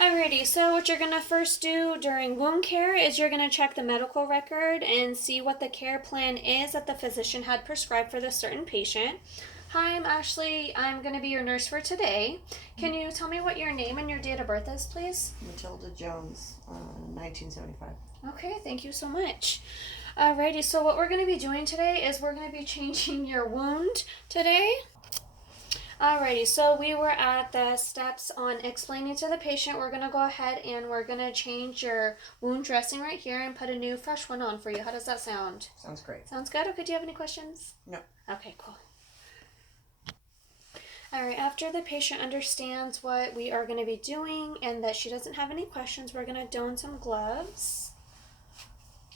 Alrighty, so what you're going to first do during wound care is you're going to check the medical record and see what the care plan is that the physician had prescribed for this certain patient. Hi, I'm Ashley. I'm going to be your nurse for today. Can you tell me what your name and your date of birth is, please? Matilda Jones, 1975. Okay, thank you so much. Alrighty, so what we're going to be doing today is we're going to be changing your wound today. Alrighty, so we were at the steps on explaining to the patient. We're going to go ahead and we're going to change your wound dressing right here and put a new fresh one on for you. How does that sound? Sounds great. Sounds good? Okay, do you have any questions? No. Okay, cool. Alright, after the patient understands what we are going to be doing and that she doesn't have any questions, we're going to don some gloves.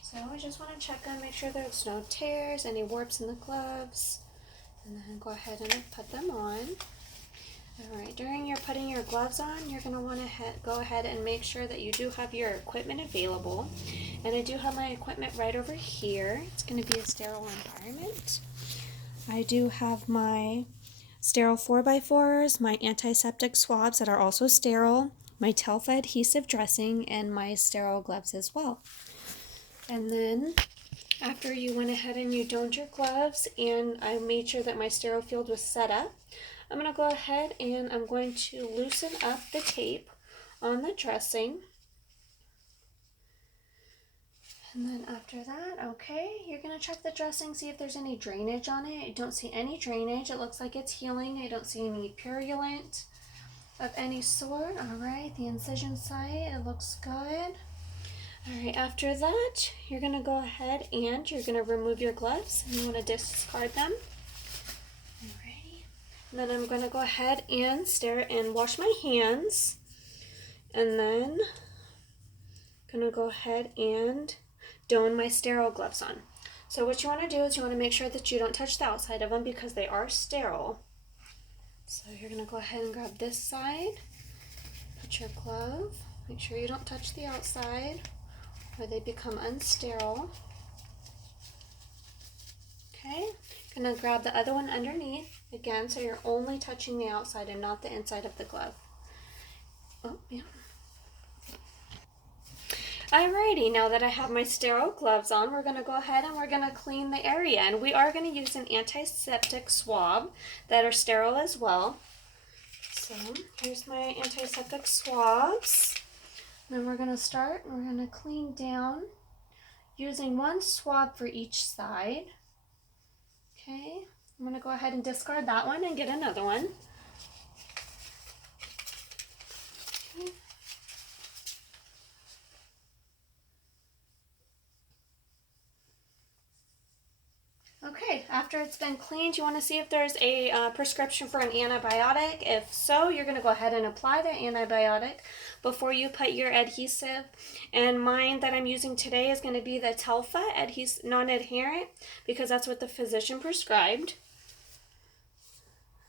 So we just want to check them, make sure there's no tears, any warps in the gloves. And then go ahead and put them on. Alright, during your putting your gloves on, you're going to want to go ahead and make sure that you do have your equipment available. And I do have my equipment right over here. It's going to be a sterile environment. I do have my sterile 4x4s, my antiseptic swabs that are also sterile, my Telfa adhesive dressing, and my sterile gloves as well. And then after you went ahead and you donned your gloves and I made sure that my sterile field was set up, I'm going to go ahead and I'm going to loosen up the tape on the dressing. And then after that, okay, you're going to check the dressing, see if there's any drainage on it. I don't see any drainage. It looks like it's healing. I don't see any purulent of any sort. All right, the incision site, it looks good. Alright, after that, you're going to go ahead and you're going to remove your gloves and you want to discard them. Alrighty. And then I'm going to go ahead and wash my hands. And then I'm going to go ahead and don my sterile gloves on. So what you want to do is you want to make sure that you don't touch the outside of them because they are sterile. So you're going to go ahead and grab this side, put your glove, make sure you don't touch the outside, or they become unsterile. Okay, gonna grab the other one underneath again, so you're only touching the outside and not the inside of the glove. Oh, yeah. Alrighty, now that I have my sterile gloves on, we're gonna go ahead and we're gonna clean the area, and we are gonna use an antiseptic swab that are sterile as well. So here's my antiseptic swabs. Then we're going to start and we're going to clean down using one swab for each side. Okay, I'm going to go ahead and discard that one and get another one. Okay. Okay, after it's been cleaned, you want to see if there's a prescription for an antibiotic. If so, you're going to go ahead and apply the antibiotic before you put your adhesive. And mine that I'm using today is going to be the Telfa non-adherent because that's what the physician prescribed.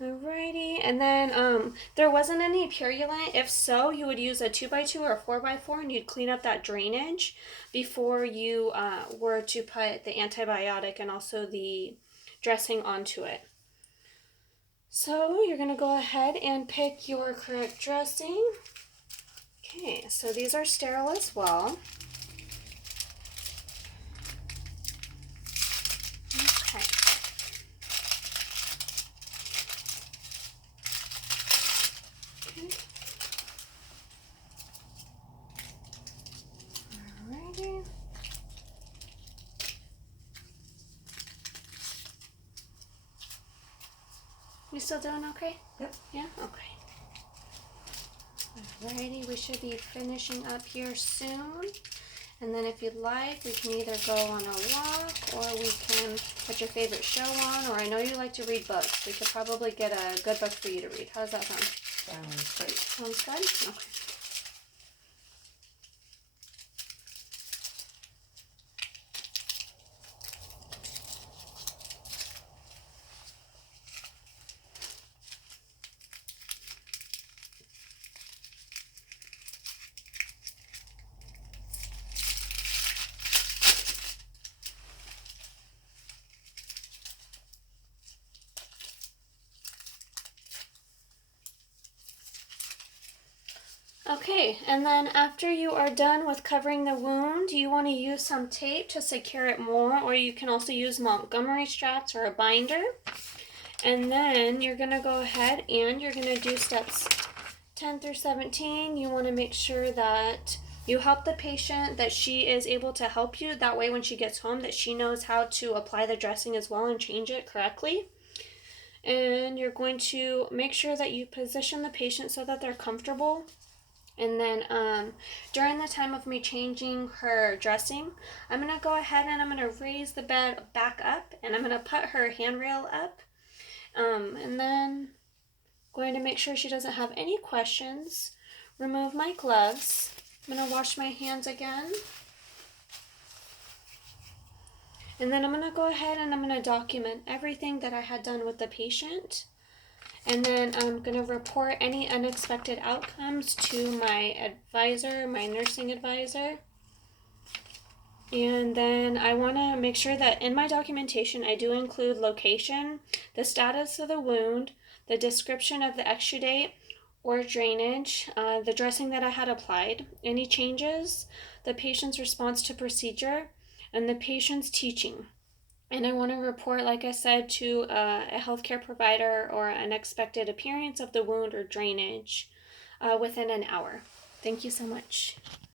Alrighty, and then there wasn't any purulent. If so, you would use a 2x2 or a 4x4 and you'd clean up that drainage before you were to put the antibiotic and also the dressing onto it. So you're going to go ahead and pick your correct dressing. Okay, so these are sterile as well. Okay. Alrighty. You still doing okay? Yep. Yeah? Okay. Alrighty, we should be finishing up here soon. And then if you'd like, we can either go on a walk or we can put your favorite show on, or I know you like to read books. We could probably get a good book for you to read. How does that sound? Sounds great. Sounds good? Okay. Okay, and then after you are done with covering the wound, you want to use some tape to secure it more, or you can also use Montgomery straps or a binder. And then you're going to go ahead and you're going to do steps 10 through 17. You want to make sure that you help the patient, that she is able to help you. That way when she gets home, that she knows how to apply the dressing as well and change it correctly. And you're going to make sure that you position the patient so that they're comfortable. And then during the time of me changing her dressing, I'm going to go ahead and I'm going to raise the bed back up, and I'm going to put her handrail up. And then going to make sure she doesn't have any questions. Remove my gloves. I'm going to wash my hands again. And then I'm going to go ahead and I'm going to document everything that I had done with the patient. And then I'm going to report any unexpected outcomes to my advisor, my nursing advisor. And then I want to make sure that in my documentation I do include location, the status of the wound, the description of the exudate or drainage, the dressing that I had applied, any changes, the patient's response to procedure, and the patient's teaching. And I want to report, like I said, to a healthcare provider or an expected appearance of the wound or drainage within an hour. Thank you so much.